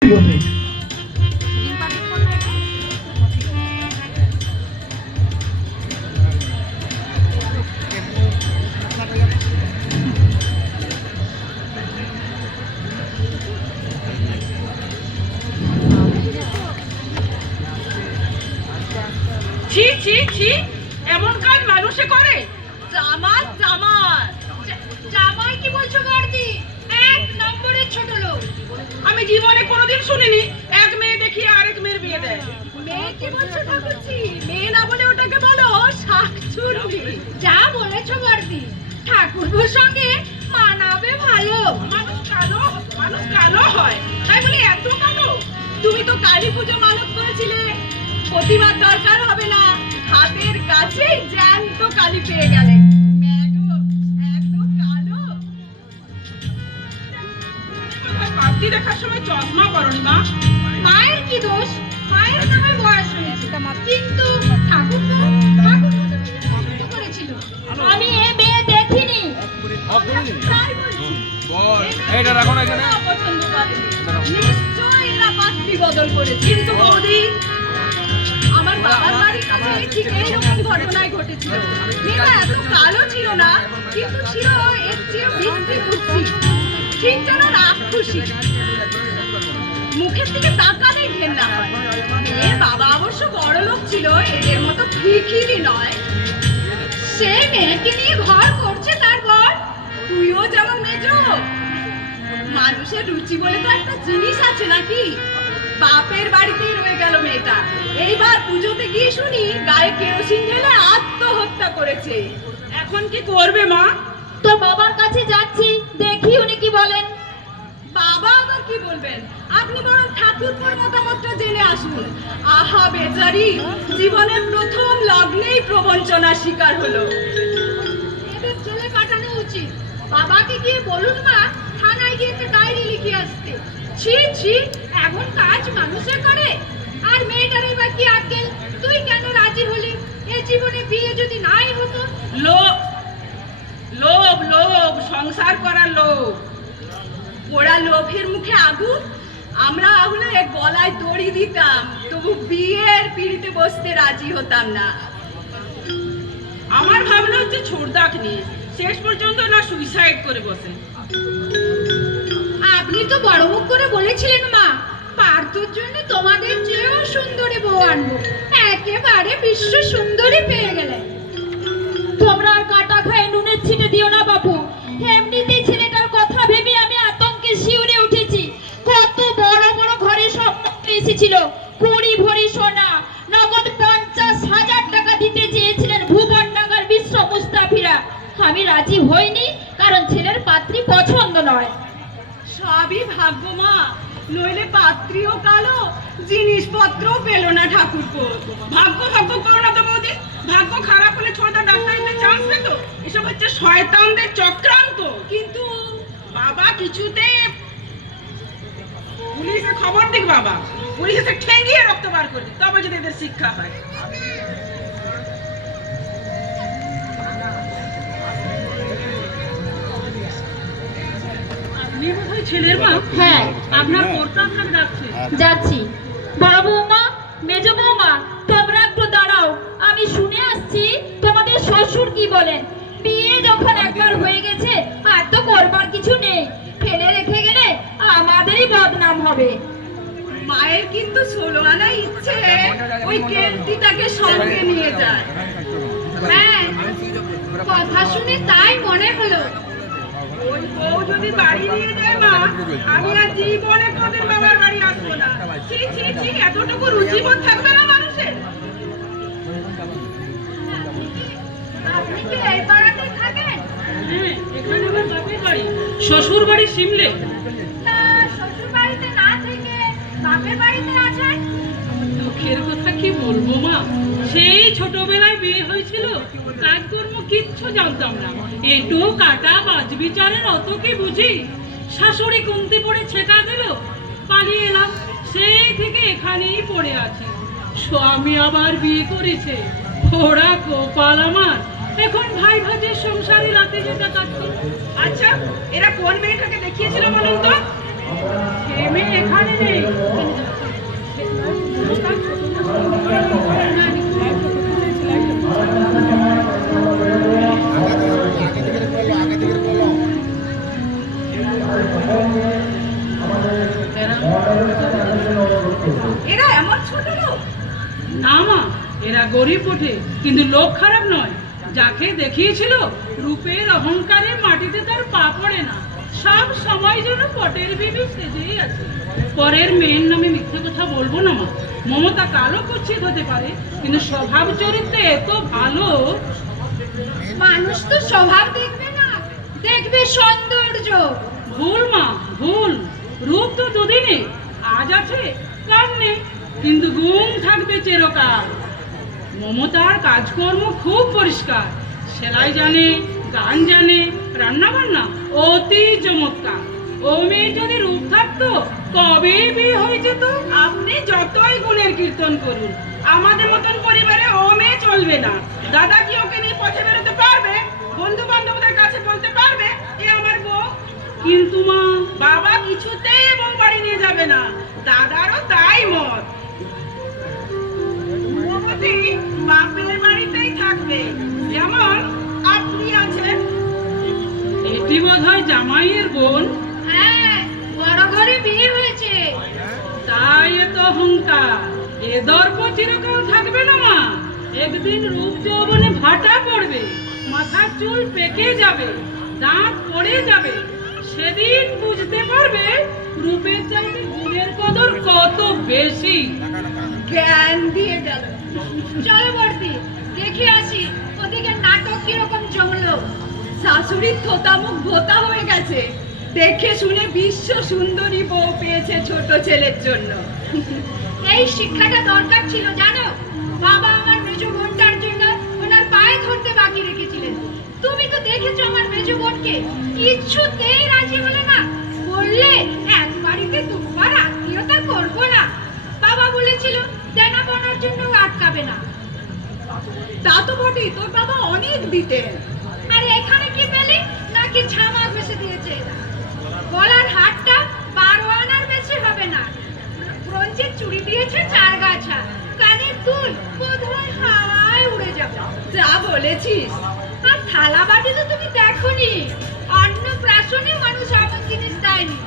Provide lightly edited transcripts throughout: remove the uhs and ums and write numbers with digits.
ছি ছি ছি, এমন কাজ মানুষে করে? জামাই জামাই জামাই কি বলছো বর্দি? এক নম্বরের ছোট লোক। আমি জীবনে কোনোদিন শুনিনি এক মেয়ে দেখিয়ে আরেক মেয়ের বিয়ে দেয়। মেয়ে কি বলছো ঠাকুরজি? মেয়ে না বলে ওটাকে বলো শাকচুন্নি। যা বলেছো বর্দি, ঠাকুরপুর সঙ্গে মানাবে ভালো। মানুষ কালো হয় তাই বলে এত কালো? তুমি তো কালী পুজো মানত করেছিলে, প্রতিবাদ দরকার হবে না, হাতের কাছেই জ্যান্ত কালী পেয়ে গেলে। পাত্রী দেখার সময় চশমা পরনি মা? মায়ের কি দোষ? মায়ের নামে বয়স হয়েছে, কিন্তু ঠাকুর করেছিল। আমি এ মেয়ে দেখিনি, তাই বলছি এইটা রাখো না এখানে। পছন্দ করে নিশ্চয়ই এরা পাত্রী বদল করেছে। কিন্তু বৌদি, আমার বাবার বাড়ির কাছে ঠিক এইরকম ঘটনাই ঘটেছিল। মেয়েটা এত কালো ছিল না, কিন্তু ছিল এর চেয়ে মিষ্টি বুদ্ধি, ঠিক যেন রাক্ষসী। মুখের দিকে তাকালেই ঘেন্না হয়। মেয়ের বাবা অবশ্য বড় লোক ছিল, এদের মতো ভিখিরি নয়। সে মেয়েকে নিয়ে ঘর করছে তার বর। তুইও যেমন মেজো। মানুষের রুচি বলে তো একটা জিনিস আছে নাকি? বাপের বাড়িতেই রয়ে গেল মেয়েটা। এইবার পুজোতে গিয়ে শুনি গায়ে কেরোসিন ঢেলে আত্মহত্যা করেছে। এখন কি করবে মা? তোর বাবার কাছে যাচ্ছি, দেখি উনি কি বলেন। বাবা আবার কি বলবেন? আপনি বরং ঠাকুরপুর মতামতটা জেনে আসুন। আহা বেচারি, জীবনের প্রথম লগ্নেই প্রবঞ্চনার শিকার হলো। এদের জেলে পাঠানো উচিত। বাবাকে গিয়ে বলুন মা, থানায় গিয়ে একটা ডায়েরি লিখে আসতে। ছি ছি, এমন কাজ মানুষে করে? আর মেয়েটারই বা কি আক্কেল? তুই কেন রাজি হলি? এ জীবনে বিয়ে যদি নাই হতো? লোভ লোভ লোভ, সংসার করার লোভ। ওরা লোভের মুখে আগুন, আমরা হলে গলায় দড়ি দিতাম, তবু বিয়ের পিড়িতে বসতে রাজি হতাম না। আমার ভাবনা হচ্ছে ছোড়দাক নিয়ে শেষ পর্যন্ত না সুইসাইড করে বসে। আপনি তো বড় মুখ করে বলেছিলেন মা, পার্থর জন্য তোমাদের চেয়েও সুন্দরী বউ আনবো। একেবারে বিশ্ব সুন্দরী পেয়ে গেলে। তোমরা আর কাটা খায় নুনের ছিটে দিও না বাবু। এমনিতেই ছেলেটার কথা ভেবে আমি আতঙ্কে শিউরে উঠেছি। কত বড় বড় ঘরে স্বপ্ন এসেছিল, 20 ভরি সোনা, নগদ 50,000 টাকা দিতে চেয়েছিলেন ভুবনডাঙ্গার বিশ্ব মুস্তাফিরা। আমি রাজি হইনি, কারণ ছেলের পাত্রী পছন্দ নয়। সবই ভাগ্য মা, নইলে পাত্রীও কালো, জিনিসপত্রও পেল না ঠাকুরপো। ভাগ্য ভাগ্য করো না তো বৌদি। ভাগ্য খারাপ হলে ছোটদা ডাক্তারিতে চান্স পেত। এসব হচ্ছে শয়তানদের চক্রান্ত। কিন্তু বাবা কিছুতে পুলিশে খবর দিক, বাবা পুলিশ এসে ঠেঙ্গিয়ে রক্ত বার করবে, তবে যদি এদের শিক্ষা হয়। ছেলের মা? হ্যাঁ, আপনার কর্তা আপনাকে ডাকছে। যাচ্ছি। বড় বৌমা, মেজ বৌমা, তোমরা একটু দাঁড়াও, আমি শুনে আসছি তোমাদের শ্বশুর কি বলেন। বিয়ে যখন একবার হয়ে গেছে আর তো করবার কিছু নেই, ফেলে রেখে গেলে আমাদেরই বদনাম হবে। মায়ের কিন্তু 16 আনা ইচ্ছে ওই কেন্টিটাকে সঙ্গে নিয়ে যায়। হ্যাঁ, কথা শুনে তাই মনে হলো। ওই বউ যদি বাড়ি নিয়ে যায় মা, আমি আর জীবনে তোদের বাবার বাড়ি আসবো না। ছি ছি ছি, এতটুকু রুচিবোধ থাকবে না মানুষের? আপনি কি এই পাড়াতে থাকেন? হ্যাঁ, এখানে আমার বাপের বাড়ি। শ্বশুর বাড়ি সিমলে। তা শ্বশুর বাড়িতে না থেকে বাপের বাড়িতে আছেন? দুঃখের কথা কি বলবো মা, সেই ছোটবেলায় বিয়ে হয়েছিল, কাজকর্ম কিচ্ছু জানতাম না। একটু কাটা বাজ বিচারের অত কি বুঝি। শাশুড়ি কুন্তি পড়ে ছেঁকা দিল, পালিয়ে এলাম। সেই থেকে এখানেই পড়ে আছি। স্বামী আবার বিয়ে করেছে, ওরা কপাল আমার। এখন ভাই ভাজের সংসারে রাতে যেটা কাটতো। আচ্ছা, এরা কোন মেয়েটাকে দেখিয়েছিল বলুন তো? সে মেয়ে এখানে নেই। এরা এমন ছোট লোক? না মা, এরা গরিব ওঠে কিন্তু লোক খারাপ নয়। যাকে দেখিয়েছিল রূপের অহংকারে মাটিতে তার পা পড়ে না, সব সময় যেন পটের বিবি সেজেই আছে। পরের মেয়ের নামে মিথ্যে কথা বলবো না মা। মমতা কালো কুচ্ছিত হতে পারে কিন্তু স্বভাব চরিত্রে এত ভালো। মানুষ তো স্বভাব দেখবে না, দেখবে সৌন্দর্য। ভুল মা, ভুল। রূপ তো দুদিনে, আজ আছে কাল নেই, কিন্তু গুণ থাকবে চিরকাল। মমতার কাজকর্ম খুব পরিষ্কার, সেলাই জানে, গান জানে, রান্না বান্না অতি চমৎকার। ও মেয়ে যদি রূপ থাকতো কবে বিয়ে হয়ে যেত। আপনি যতই গুণের কীর্তন করুন, আমাদের মতন পরিবারে ও মেয়ে চলবে না। দাদা কি ওকে নিয়ে পথে বেরোতে পারবে? বন্ধু বান্ধবদের কাছে বলতে পারবে এ আমার বউ? কিন্তু মা, বাবা কিছুতেই বউ বাড়ি নিয়ে যাবে না। দাদারও তাই মত। মমতি বাপের বাড়িতেই থাকবে, যেমন আপনি আছেন। এটি বোধহয় জামাইয়ের বোন। হ্যাঁ, বড় ঘরে বিয়ে হয়েছে। তাই এত অহংকার, এ দর্প চিরকাল থাকবে না মা। একদিন রূপ যৌবনে ভাটা পড়বে, মাথার চুল পেকে যাবে, দাঁত পড়ে যাবে। সেদিন বুঝতে পারবে রূপের চাইতে গুণের কদর কত বেশি। জ্ঞান দিয়ে গেল। চলো বর্দি, দেখে আসি ওদিকে নাটক কিরকম জমলো। শাশুড়ির থোতা মুখ ভোতা হয়ে গেছে। দেখে শুনে বিশ্ব সুন্দরী বউ পেয়েছে ছোট ছেলের জন্য। এই শিক্ষাটা দরকার ছিল জানো। বাবা আমার মেজ বোনটার জন্য ওনার পায়ে ধরতে বাকি রেখেছিলেন। তুমি তো দেখেছো আমার মেজ বোনকে, কিছুতেই রাজি হলে না। বললে এক বাড়িতে দুবার আত্মীয়তা করবো না। বাবা বলেছিল দেনা পাওনার জন্য আটকাবে না। তা তো বটেই, তোর বাবা অনেক দিতেন। আর এখানে কি পেলি? নাকি ছামা ঘষে দিয়েছে। গলার হারটা 12 আনার বেশি হবে না। ব্রোঞ্জের চুড়ি দিয়েছে 4 গাছা। কানের দুল বোধহয় হাওয়ায় উড়ে যাবে। যা বলেছিস। আর থালা বাটি তো তুমি দেখোনি। অন্নপ্রাশনে মানুষ এমন জিনিস দেয়নি।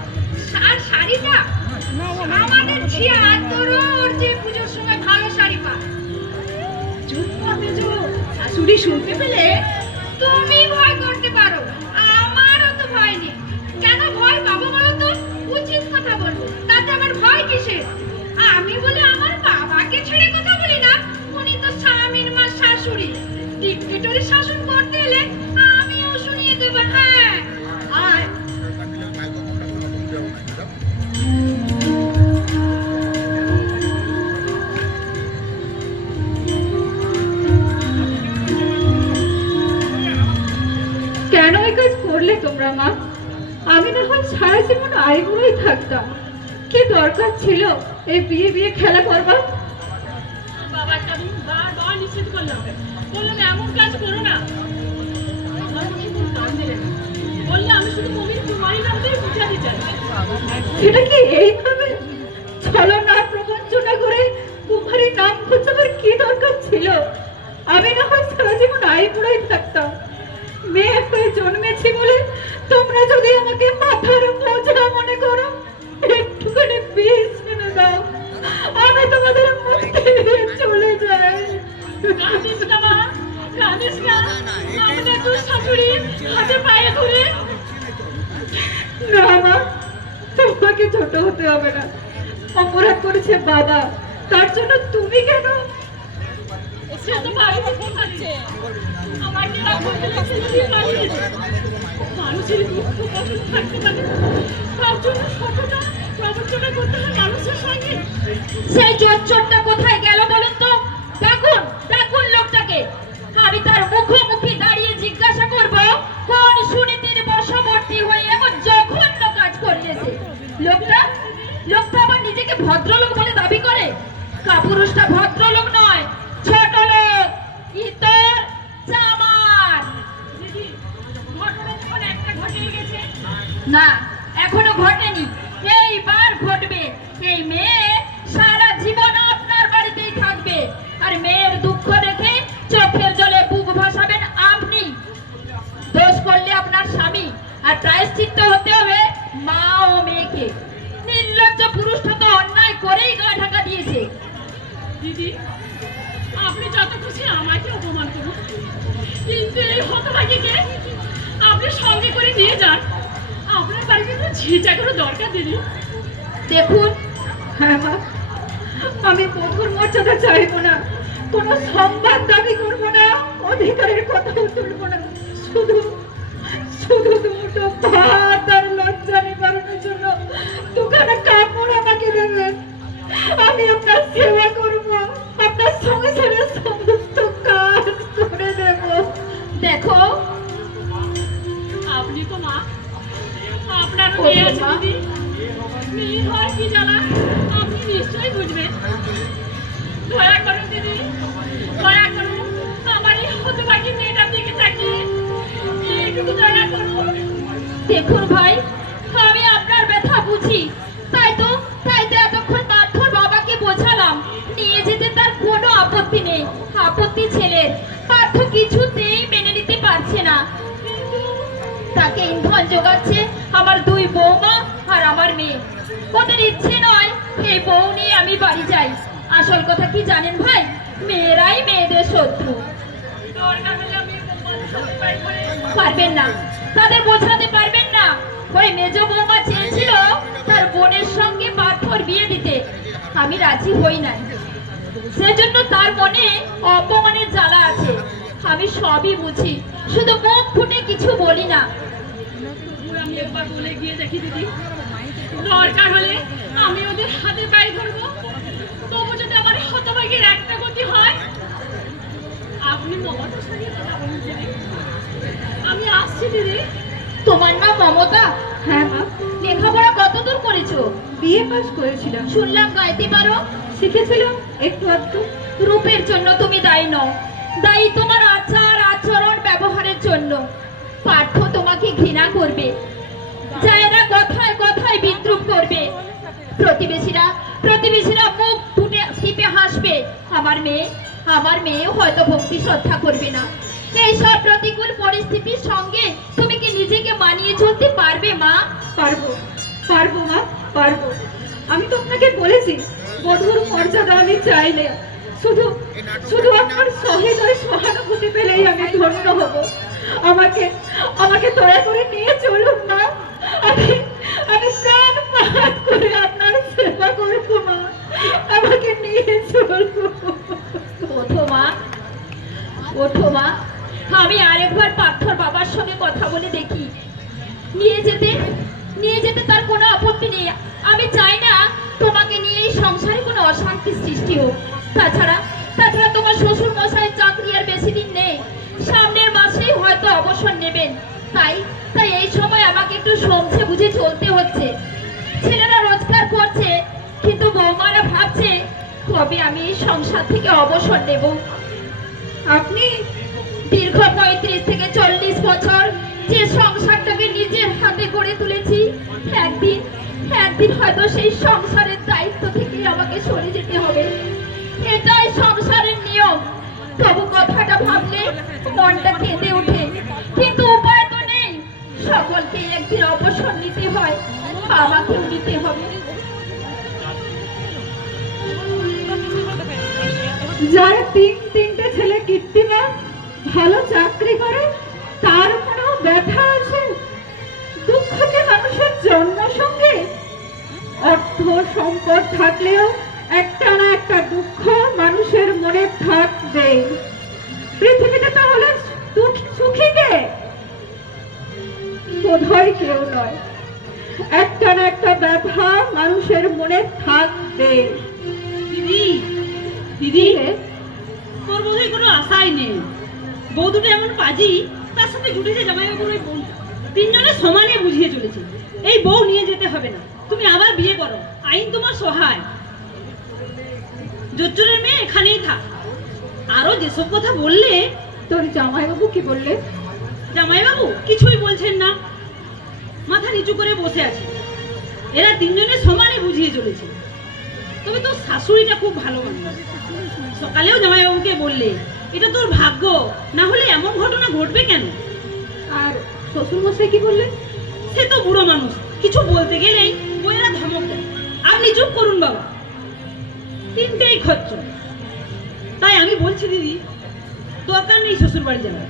আর শাড়িটা আমাদের ঝিয়া তোর যে পুজোর সময় ভালো শাড়ি পায়। চুপ কর মেজো, শাশুড়ি শুনতে পেলে। তুমি ভয় করতে পারো, আমারও তো ভয় নেই। কেন ভয় পাবো বলো তো? উচিত কথা বলবো, তাতে আমার ভয় কিসের? আমি বলে আমার বাবাকে ছেড়ে কথা বলি না। উনি তো স্বামীর মা শাশুড়ি। ডিক্টেটরি শাসন করতে এলে আমিও শুনিয়ে দেবো। হ্যাঁ, আয়। কেন এই কাজ করলে তোমরা মা? আমি না হয় সারা জীবন আইবুড়োই থাকতাম। কি দরকার ছিল এই বিয়ে বিয়ে খেলা করবার? বাবাকে আমি বারবার নিষেধ করলাম, বললাম এমন কাজ করো না। বললে আমি শুধু কবির কুমারী নামটাই বুঝাতে চাই। সেটা কি এইভাবে ছলনা প্রবঞ্চনা করে কুমারী নাম খোঁজাবার কি দরকার ছিল? আমি না হয় সারা জীবন আইবুড়োই থাকতাম। মেয়ে হয়ে জন্মেছি বলে তোমরা যদি আমাকে মাথার বোঝা মনে করো, একটুখানি বিষ এনে দাও, আমি তোমাদের মুক্তি দিয়ে চলে যাই। কাঁদিস না মা, কাঁদিস না। আমাদের তোর শাশুড়ি হাতে পায়ে ধরে। না মা, তোমাকে ছোট হতে হবে না। অপরাধ করেছে বাবা, তার জন্য তুমি কেন? সে তো বাড়িতে খাচ্ছে, আমার কি রাগ করতে লাগছে যদি পারিস? মানুষের দুঃখ কষ্ট থাকতে পারে, তার জন্য সততা প্রবঞ্চনা করতে হয় মানুষের সঙ্গে। সেই জোচ্চরটা কোথায় গেল বলুন তো? দেখুন দেখুন লোকটাকে। আমি তার মুখোমুখি দাঁড়িয়ে জিজ্ঞাসা করব কোন সুনীতির বশবর্তী হয়ে এমন জঘন্য কাজ করিয়েছে। লোকটা লোকটা আবার নিজেকে ভদ্রলোক বলে দাবি করে। কাপুরুষটা ভদ্রলোক নয়, ছোট লোক, ইতর চামার। দিদি, ঘটনা যখন একটা ঘটেই গেছে, না, এখনো ঘটেনি, এইবার ঘটবে। এই মেয়ে সারা জীবন আপনার বাড়িতেই থাকবে। আর মেয়ের দুঃখ দেখে চোখের জলে বুক ভাসাবেন আপনি। দোষ করলে আপনার স্বামী, আর প্রায়শ্চিত্ত হতে হবে মা ও মেয়েকে। নির্লজ্জ পুরুষটা করেই গা ঢাকা দিয়েছে। দিদি, আপনি যত খুশি আমাকে অপমান করুন, কিন্তু এই হতভাগীকে আপনি সঙ্গে করে নিয়ে যান। আপনার বাড়িতে তো ঝিঁচা করে দরকার দিদি। দেখুন, হ্যাঁ মা, আমি বধূর মর্যাদা চাইবো না, কোনো সংবাদ দাবি করবো না, অধিকারের কথাও তুলবো না, শুধু শুধু দুটো ভাত আর লজ্জা নিবারণের জন্য দুখানা কাপড় আমাকে দেবেন। আমি আপনার সেবা করবো, আপনার সংসারের সমস্ত কাজ করে দেব। দেখো, আপনি তো মা, আপনার মেয়ে আছে দিদি, মেয়ে হয় কি জানা আপনি নিশ্চয়ই বুঝবেন। দয়া করুন দিদি, দয়া করুন, আমার এই হতভাগী মেয়েটার দিকে তাকিয়ে একটু দয়া করুন। দেখুন ভাই, আমি আপনার ব্যথা বুঝি, তাই তো এতক্ষণ পার্থর বাবাকে বোঝালাম নিয়ে যেতে তার কোনো আপত্তি নেই। আপত্তি ছেলের, পার্থ কিছুতেই মেনে নিতে পারছে না। তাকে ইন্ধন যোগাচ্ছে আমার দুই বৌমা আর আমার মেয়ে। ওদের ইচ্ছে নয় এই বউ নিয়ে আমি বাড়ি যাই। আসল কথা কি জানেন ভাই, মেয়েরাই মেয়েদের শত্রু। দরকার হলে আমি বৌমাদের সাথে বাইর করে পারবেন না, তাদের বোঝাতে পারবেন না। ওই মেজ বৌমা চেয়েছিল তার বোনের সঙ্গে পার্থর বিয়ে দিতে, আমি রাজি হই নাই। সেজন্য তার মনে অপমানের জ্বালা আছে। আমি সবই বুঝি, শুধু মুখ ফুটে কিছু বলি না। আমি একবার বলে গিয়ে দেখি দিদি, দরকার হলে আমি ওদের হাতে পায়ে ধরবো, তবু যদি আমার হতভাগীর একটা গতি হয়। আপনি মমতার সঙ্গে কথা বলুন দিদি, আমি আসছি দিদি। তোমার নাম মমতা? হ্যাঁ মা। লেখাপড়া কতদূর করেছো? বিএ পাস করেছিলাম। শুনলাম গাইতে পারো? শিখেছিলাম একটু আধটু। রূপের জন্য তুমি দায়ী নও, দায়ী তোমার আচার আচরণ ব্যবহারের জন্য। পার্থ তোমাকে ঘৃণা করবে, জায়রা কথায় কথায় বিদ্রুপ করবে, প্রতিবেশীরা মুখ ফুটে টিপে হাসবে। আমার মেয়ে হয়তো ভক্তি শ্রদ্ধা করবে না। এইসব প্রতিকূল পরিস্থিতির সঙ্গে তুমি কি নিজেকে মানিয়ে চলতে পারবে মা? পারবো মা, পারবো। আমি তো আপনাকে বলেছি বধূর মর্যাদা আমি চাই না, শুধু আপনার সহৃদয় সহানুভূতি পেলেই আমি ধন্য হব। আমাকে দয়া করে নিয়ে চলুন মা, আমি প্রাণ পাত করে আপনার সেবা করবো মা, আমাকে নিয়ে চলবো। ওঠো মা, আমি আরেকবার পার্থর বাবার সঙ্গে কথা বলে দেখি। নিয়ে যেতে তার কোনো আপত্তি নেই। আমি চাই না তোমাকে নিয়ে এই সংসারে কোনো অশান্তি সৃষ্টি হোক। তাছাড়া তোমার শ্বশুর মশাইয়ের চাকরি আর বেশি দিন নেই, সামনের মাসেই হয়তো অবসর নেবেন। তাই এই সময় আমাকে একটু সমঝে বুঝে চলতে হচ্ছে। ছেলেরা রোজগার করছে, কিন্তু বৌমারা ভাবছে কবে আমি এই সংসার থেকে অবসর নেব। আপনি দীর্ঘ 35 থেকে 40 বছর যে সংসারটাকে নিজের হাতে গড়ে তুলেছি, একদিন হয়তো সেই সংসারের দায়িত্ব থেকে আমাকে সরে যেতে হবে। এটাই সংসারের নিয়ম। তবু কথাটা ভাবলে মনটা কেঁদে ওঠে, কিন্তু উপায় তো নেই। সকলকে একদিন অবসর নিতে হয়, আমাকেও নিতে হবে। যার তিনটে ছেলে কীর্তিমান, ভালো চাকরি করে, তার কোনো ব্যথা আছে? দুঃখ কি মানুষের জন্ম সঙ্গে? অর্থ সম্পদ থাকলেও একটা না একটা দুঃখ মানুষের মনে থাকবে। পৃথিবীতে তাহলে সুখী কে? বোধহয় কেউ নয়। একটা না একটা ব্যথা মানুষের মনে থাকবে। দিদি, তোর বোধহয় কোনো আশাই নেই। বউ দুটো এমন পাজি, তার সাথে জুটেছে জামাইবাবুর ওই বোন। তিনজনে সমানে বুঝিয়ে চলেছে এই বউ নিয়ে যেতে হবে না, তুমি আবার বিয়ে করো, আইন তোমার সহায়। জোচ্চরের মেয়ে এখানেই থাক। আরো যেসব কথা বললে। তোর জামাইবাবু কি বললে? জামাইবাবু কিছুই বলছেন না, মাথা নিচু করে বসে আছে। এরা তিনজনে সমানে বুঝিয়ে চলেছে। তবে তোর শাশুড়িটা খুব ভালো মানুষ। সকালেও জামাইবাবুকে বললে এটা তোর ভাগ্য, না হলে এমন ঘটনা ঘটবে কেন? আর শ্বশুর মশাই কি বললেন? সে তো বুড়ো মানুষ, কিছু বলতে গেলেই বইয়েরা ধমক দেয়। আপনি চুপ করুন বাবা, তিনটেই খরচ। তাই আমি বলছি দিদি, দরকার নেই শ্বশুর বাড়ি যাওয়ার।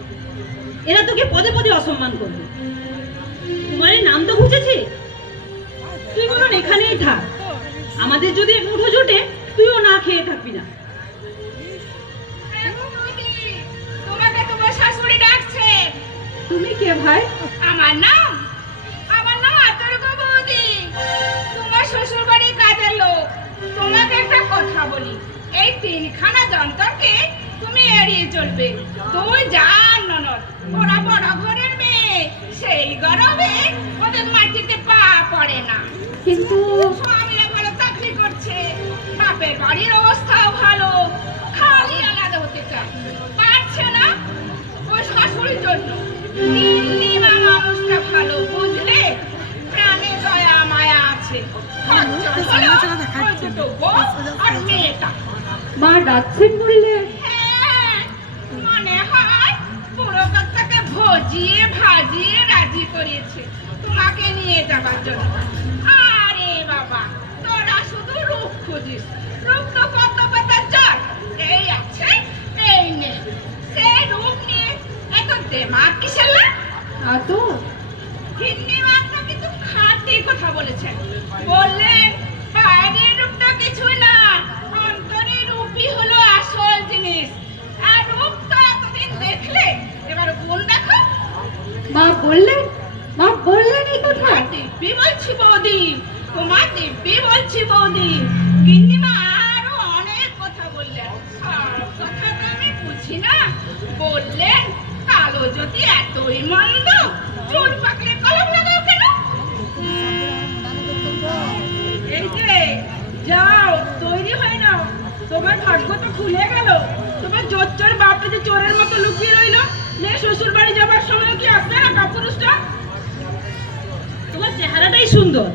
এরা তোকে পদে পদে অসম্মান করবে। কুমারের নাম তো বুঝেছি, তুই বলুন এখানেই থাক। আমাদের যদি এক মুঠো জোটে তুইও না খেয়ে থাকবি না। তোমাকে তোমার শাশুড়ি ডাকছে। তুমি কে ভাই? আমার নাম আতর্ক বৌদি, তোমার শ্বশুর বাড়ির কাজের লোক। তোমাকে একটা কথা বলি, এই তিনখানা যন্ত্রকে তুমি এড়িয়ে চলবে। তুই জান ননদ, ওরা বড় ঘরের মেয়ে, সেই গরমে ওদের মাটিতে পা পড়ে না। কিন্তু স্বামীরা ভালো চাকরি করছে, বাপের বাড়ির অবস্থাও ভালো, খালি আলাদা হতে চায়, পারছে না। ওই শাশুড়ির জন্য নীলিমা মানুষটা ভালো, বুঝলে? প্রাণে দয়া মায়া আছে। ওই দুটো বউ আর মেয়েটা। মা ডাকছেন বললে? হ্যাঁ, মনে হয় পুরো কথাকে ভজিয়ে ভাজিয়ে রাজি করিয়েছে তোমাকে নিয়ে যাবার জন্য। আরে বাবা, তোরা শুধু রূপ খুঁজিস। রূপ তো কত কথা চল, এই আছে এই নেই। সেই রূপ নিয়ে এত দেমাগ কিসের? তো হিন্দি মাত্র কিন্তু খাঁটি কথা বলেছেন। বললেন বাইরের রূপটা কিছুই না, অন্তরের রূপই হলো আসল জিনিস। আর রূপ তো এতদিন দেখলে, এবার গুণ দেখো। মা বললেন এই কথা? দিব্যি বলছি বৌদি, তোমার দিব্যি বলছি বৌদি। গিন্নিমা আরো অনেক কথা বললেন, সব কথা তো আমি বুঝি না। বললেন কালো যদি এতই মন্দ, চুল পাকলে কলম লাগাও কেন? এই যে যাও, তৈরি হয়ে নাও, তোমার ভাগ্য তো খুলে গেল। তোমার জোচ্চর বাপটা যে চোরের মতো লুকিয়ে রইল, মেয়ে শ্বশুর বাড়ি যাবার সময় কি আসবে না কাপুরুষটা? তোমার চেহারাটাই সুন্দর,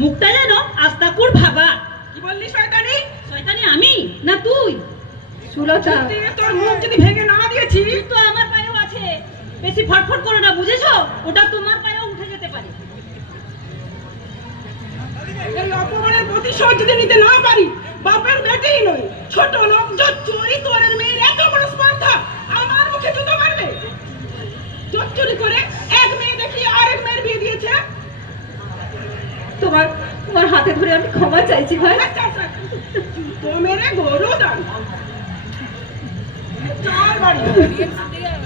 মুখটা যেন আস্তাকুর ভাবা। কি বললি শয়তানি? শয়তানি আমি না তুই? সুলতা, তোর মুখ যদি ভেঙে না দিয়েছি। তুই তো আমার পায়েও আছে, বেশি ফটফট করো না, বুঝেছো? ওটা তোমার পায়েও উঠে যেতে পারে। এই অপমানের প্রতিশোধ যদি নিতে না পারি, বাপের বেটেই নই, ছোট লোক চোরি তোরের মেয়ের এত বড় স্পর্ধা আমার মুখে জুতো মারবে? চুরি করে এক মেয়ে দেখি আরেক মেয়ের বিয়ে দিয়েছে। তোমার হাতে ধরে আমি ক্ষমা চাইছি ভাই। আচ্ছা, জুতো মেরে গরু দান। চল বাড়ি।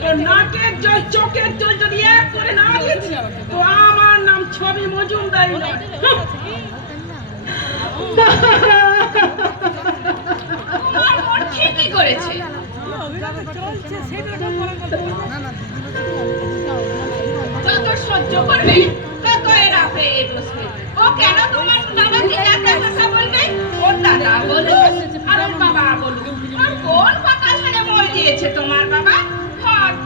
তোর নাকের জল চোখের জল যদি এক করে না দিয়েছি, তো আমার নাম ছবি মজুমদারি নয়। তোমার মন ঠিকই করেছে। যত সহ্য করবে তত এরা পেয়ে বসবে। ও কেন তোমার বাবাকে যাতে ভাষা বলবে? ওর দাদা বলুক আর ওর বাবা বলুক, আর কোন পাকা ধানে মই দিয়েছে তোমার বাবা?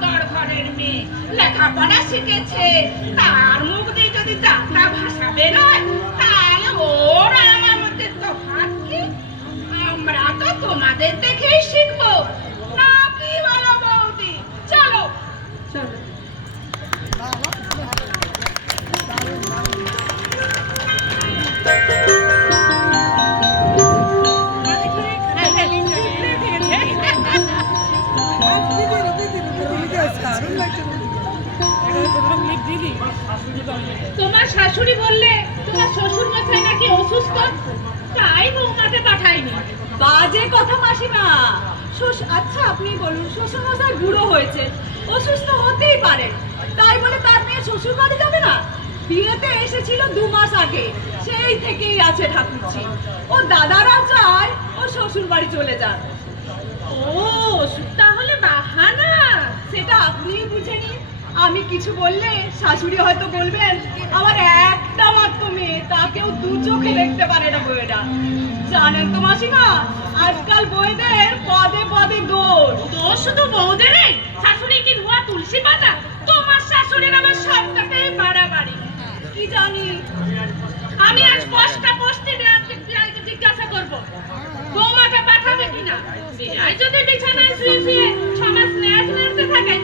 ঘর ঘরের মেয়ে, লেখাপড়া শিখেছে, তার মুখ দিয়ে যদি যাত্রা ভাষা বেরোয়, তাহলে ওর আমার মধ্যে তফাৎ কি? আমরা তো তোমাদের দেখেই শিখবো, না কি বলো বৌদি? চলো। তোমার শাশুড়ি বললে তোমার শ্বশুর মশাই নাকি অসুস্থ, তাই বৌমাকে পাঠাইনি। বাজে কথা মাসিমা। আচ্ছা আপনি বলুন, শ্বশুর মশাই বুড়ো হয়েছে, অসুস্থ হতেই পারে, তাই বলে তার মেয়ে শ্বশুর বাড়ি যাবে না? বিয়েতে এসেছিল 2 মাস আগে, সেই থেকেই আছে ঠাকুরছি। ও দাদারা চায় ও শ্বশুর বাড়ি চলে যান। ও তাহলে বাহানা, সেটা আপনিই বুঝে নিন। আমি কিছু বললে শাশুড়ি হয়তো বলবেন আমার একটা মাত্র মেয়ে, তাকেও 2 চোখে দেখতে পারে না বউয়েরা। জানেন তো মাসিমা, আজকাল বউদের পদে পদে দোষ। দোষ শুধু বৌদের? শাশুড়ি কি ধোয়া তুলসী পাতা? তোমার শাশুড়ির আবার সবটাতেই বাড়াবাড়ি। কি জানি, আমি আজ পোস্টা জিজ্ঞাসা করবো বৌমাকে পাঠাবে কিনা। বিয়ায় যদি বিছানায় শুয়ে শুয়ে 6 মাস ন্যাস নাড়তে থাকে,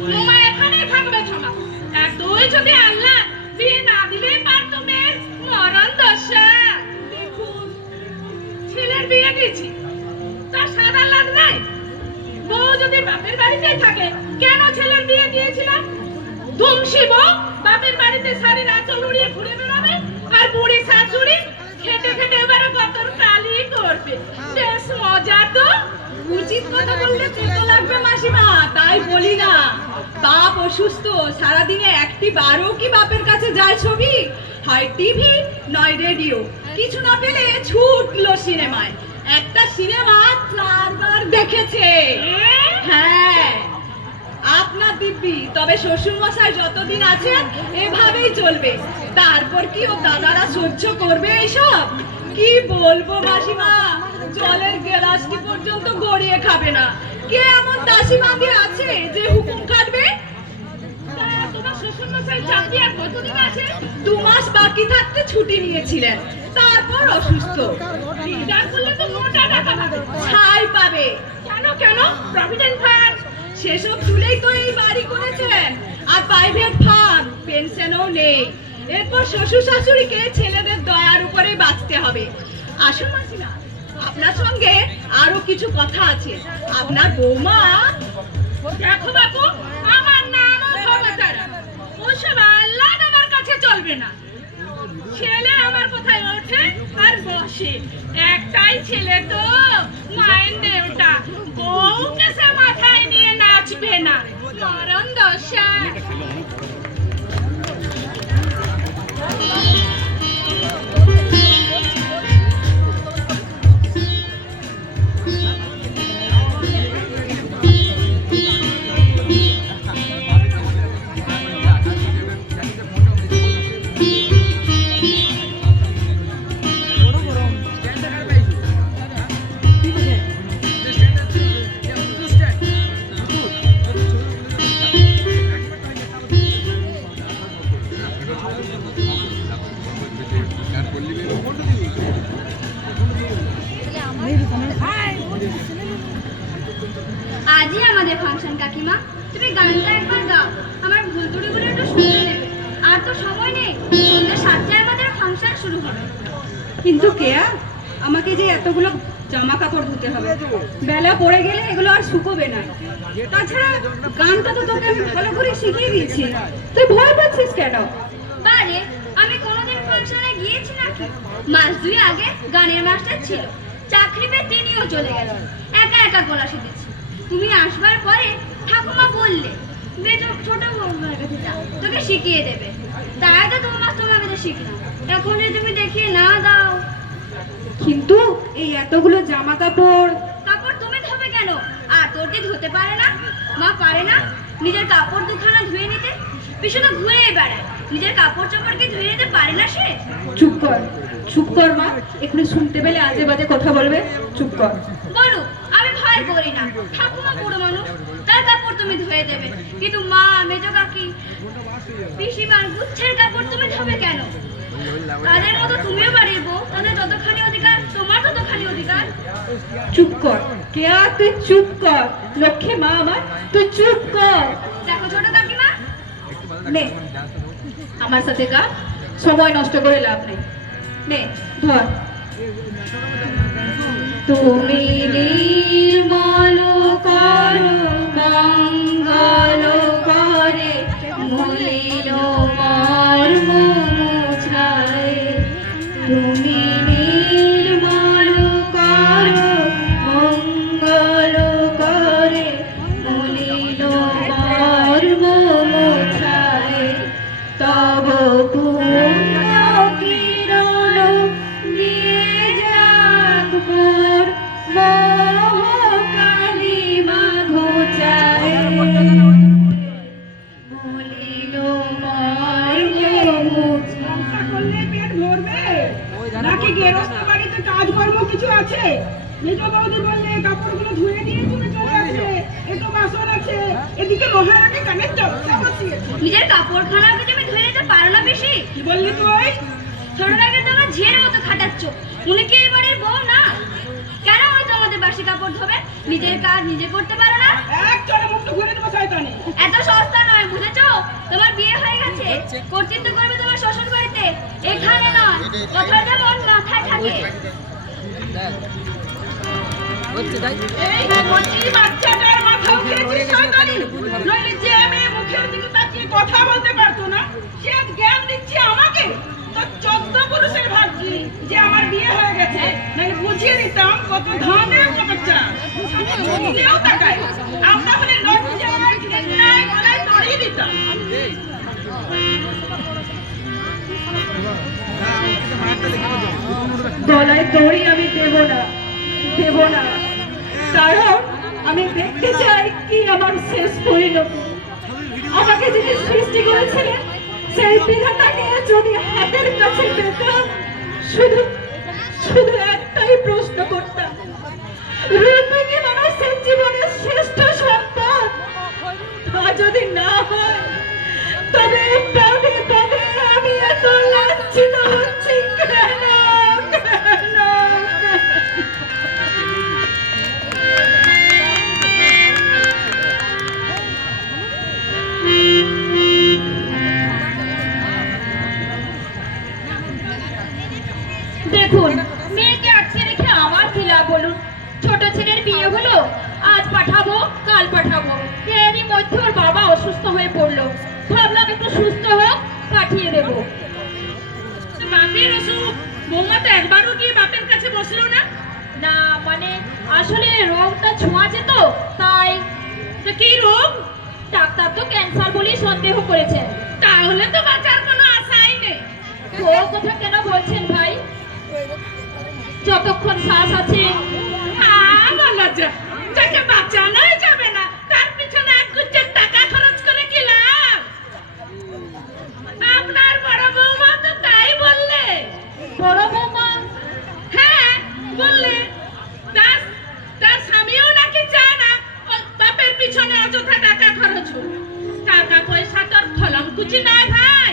বৌমা এখানেই থাকবে 6 মাস। আর তুই যদি আল্লাহ বিয়ে না দিলেই পারতো মেয়ের মরণ দশা। দেখুন ছেলের বিয়ে কি বাপের বাড়িতেই থাকে। কেন ছেলের বিয়ে দিয়েছিলাম? ধুমসি বউ বাপের বাড়িতে শাড়ির আঁচল উড়িয়ে ঘুরে বেড়াবে, আর বুড়ি শাশুড়ি খেটে খেটে এবারে গতর কালি করবে। বেশ মজা তো। উচিত কথা বললে তেতো লাগবে মাসিমা, তাই বলি না। বাপ অসুস্থ, সারাদিনে একটি বারও কি বাপের কাছে যায় ছবি? হয় টিভি নয় রেডিও, কিছু না পেলে ছুটলো সিনেমায়। একটা সিনেমা 4 বার দেখেছে। হ্যাঁ, আপনার দিব্যি। তবে শ্বশুর মশাই যতদিন আছেন এভাবেই চলবে। তারপর কি ও দাদারা সহ্য করবে এইসব? কি বলবো মাসিমা, জলের গ্লাসটি পর্যন্ত গড়িয়ে খাবে না। কে এমন দাসী বাঁধি আছে যে হুকুম কাটবে? তোমার শ্বশুর মশাই চাকরি আর কতদিন আছে? 2 মাস বাকি থাকতে ছুটি নিয়েছিলেন, তারপর অসুস্থ। রিটায়ার করলে তো মোটা টাকা পাবে। ছাই পাবে। কেন কেন? প্রভিডেন্ট ফান্ড সেসব তুলেই তো এই বাড়ি করেছেন। আর প্রাইভেট ফার্ম, পেনশনও নেই। এরপর শ্বশুর শাশুড়িকে ছেলেদের দয়ার উপরে বাঁচতে হবে। আসুন মাসিমা, আপনার সঙ্গে আরো কিছু কথা আছে। আপনার বৌমা। দেখো বাপু, আমার নামও ভবতারা। ওসব আল্লাহ আমার কাছে চলবে না। ছেলে আমার কোথায় ওঠে আর বসে। একটাই ছেলে তো, মায়ের নেওটা। বউকে সে মাথায় নিয়ে নাচবে না, মরণ দশা। আজই আমাদের ফাংশন কাকিমা, তুমি গানটা একবার গাও। আমার ভুল ত্রুটিগুলো একটু শুনে নেবে। আর তো সময় নেই, সন্ধ্যা 7টায় আমাদের ফাংশন শুরু হবে। কিন্তু কেয়া, আমাকে যে এতগুলো জামা কাপড় ধুতে হবে, বেলা পড়ে গেলে এগুলো আর শুকোবে না। তাছাড়া গানটা তো তোকে আমি ভালো করে শিখিয়ে দিয়েছি, তুই ভয় পাচ্ছিস কেন? বারে, আমি কোনোদিন ফাংশনে গিয়েছি নাকি? মাস 2 আগে গানের মাস্টার ছিল, চাকরি পেয়ে তিনিও চলে গেলেন। একা একা গলা শিখেছি। তুমি আসবার পরে ঠাকুমা বললে ছোট বৌমার কাছে যা, তোকে শিখিয়ে দেবে। তাই তো 2 মাস তোমাকে তো শিখলাম। এখন যদি তুমি দেখিয়ে না দাও। কিন্তু এই এতগুলো জামা কাপড় তুমি ধোবে কেন? আর তোর কি ধুতে পারে না? মা পারে না নিজের কাপড় দুখানা ধুয়ে নিতে? পিছনে ঘুরে বেড়ায়, নিজের কাপড় চোপড় কি ধুয়ে নিতে পারে না সে? চুপ কর, চুপ কর মা। এখানে শুনতে পেলে আজে বাজে কথা বলবে, চুপ কর। বলো, আমি ভয় করি না। ঠাকুমা বুড়ো মানুষ, তার কাপড় তুমি ধুয়ে দেবে। কিন্তু মা, মেজো কাকি, পিসিমার গুচ্ছের কাপড় তুমি ধোবে কেন? তাদের মতো তুমিও বাড়ির বউ, তাদের যতখানি অধিকার তোমার ততখানি অধিকার। চুপ কর কেয়া, তুই চুপ কর। লক্ষ্মী মা আমার, তুই চুপ কর। দেখো ছোট কাকিমা, নে আমার সাথে গা, সময় নষ্ট করে লাভ নেই। নে ধর। তুমি নির্মল করো মঙ্গল করে, মলিন মর্ম মুছায়। তুমি নির্মল করো মঙ্গল করে, মলিন মর্ম মুছায়। তব পুণ্য কিরণ দিয়ে যাক মোর মোহকালী মা ঘোচায়। মলিন মর্ম সংসার করলে পেট ভরবে নাকি গেরস্ত বাড়িতে কাজকর্ম কিছু আছে? মেজ বৌদি বললে কাপড়গুলো ধুয়ে দিয়ে তুমি চলে আসবে, এতো বাসন আছে, এদিকে মহারানী কানের চর্চা বসিয়েছে। নিজের কাপড়খানাকে তুমি ধুয়ে নিতে পারো না বেশি? কি বললি তুই? ছোটটাকে তো আমার ঝিয়ের মতো খাটাচ্ছ। উনি কি এবারে বউ না? কেন হয়তো আমাদের বাসি কাপড় ধোবে? নিজের কাজ নিজে করতে পারো না? এক চড়ে মুখটা ঘুরে দেবো শয়তানি। এত সস্তা নয়, বুঝেছো? তোমার বিয়ে হয়ে গেছে, কর্তৃত্ব করবে তোমার শ্বশুর বাড়িতে, এখানে নয়। কথাটা মন মাথায় থাকে। এই কচি বাচ্চাটার মাথাও দেখিয়েছিস শয়তানি। নইলে যে মেয়ে মুখের দিকে তাকিয়ে কথা বলতে পারতো না, সে আজ জ্ঞান দিচ্ছে আমাকে। তো 14 পুরুষের ভাগ্যি যে আমার বিয়ে হয়ে গেছে, নইলে বুঝিয়ে দিতাম কত ধনের কত চাল। আমি নিজেও তাকাই, আমরা হলে লজ্জায় ঘৃণায় গলায় দড়িয়ে দিতাম। গলায় দড়ি আমি দেব না, দেব না, কারণ আমি দেখতে চাই কি আমার শেষ পরিণতি। আমাকে যিনি সৃষ্টি করেছিলেন সেই বিধাতাকে যদি হাতের কাছে পেতাম, শুধু শুধু একটাই প্রশ্ন করতাম, রূপে কি মানুষের জীবনের শ্রেষ্ঠ সম্পদ? তা যদি না হয়, তবে পদে পদে আমি এত লাঞ্ছিত হচ্ছি কেন? কেন? দেখুন, মেয়েকে আটকে রেখে আমার কি লাভ বলুন? ছোট ছেলের বিয়ে হলো, আজ পাঠাবো কাল পাঠাবো, এরই মধ্যে ওর বাবা অসুস্থ হয়ে পড়লো। ভাবলাম একটু সুস্থ হোক, পাঠিয়ে দেবো। তো বাপের অসুখ, বৌমা তো একবারও গিয়ে বাপের কাছে বসলো না। না মানে আসলে রোগটা ছোঁয়াচে তো, তাই। তো কি রোগ? ডাক্তার তো ক্যান্সার বলেই সন্দেহ করেছেন। তাহলে তো বাঁচার কোনো আশাই নেই। ও কথা কেন বলছেন ভাই? যতক্ষণ শ্বাস আছে। লজ্জা, যাকে বাঁচানোই যাবে না তার পিছনে এক গুচ্ছের টাকা খরচ করে কি লাভ? আপনার বড় বৌমা তো তাই বললে। বড় বৌমা? হ্যাঁ বললে, তার স্বামীও নাকি চায় না ওর বাপের পিছনে অযথা টাকা খরচ হোক। টাকা পয়সা তোর খলমকুচি নয় ভাই।